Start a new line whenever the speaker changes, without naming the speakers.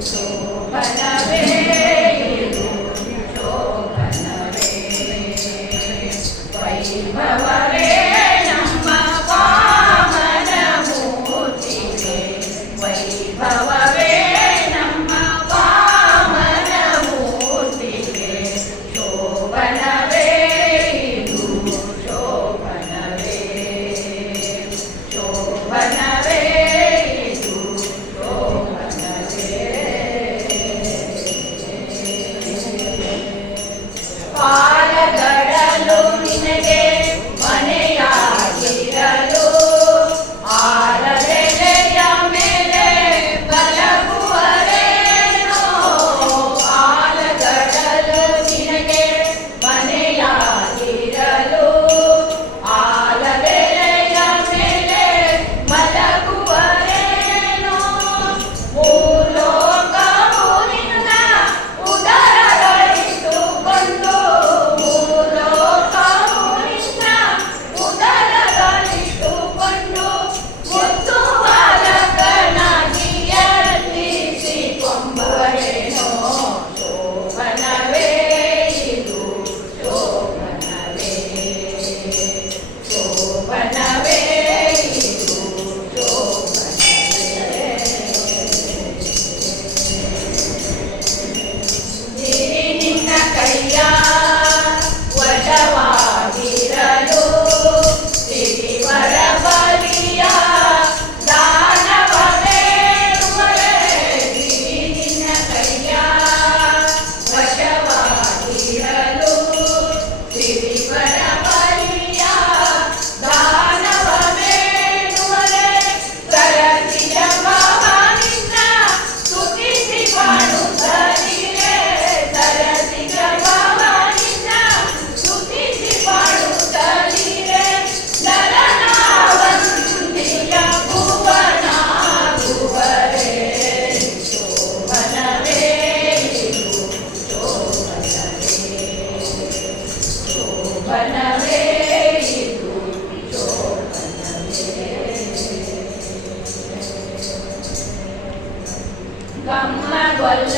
So, but now. ಪಾಲಗಡಲು ನಿನಗೆ గొల్లన పిత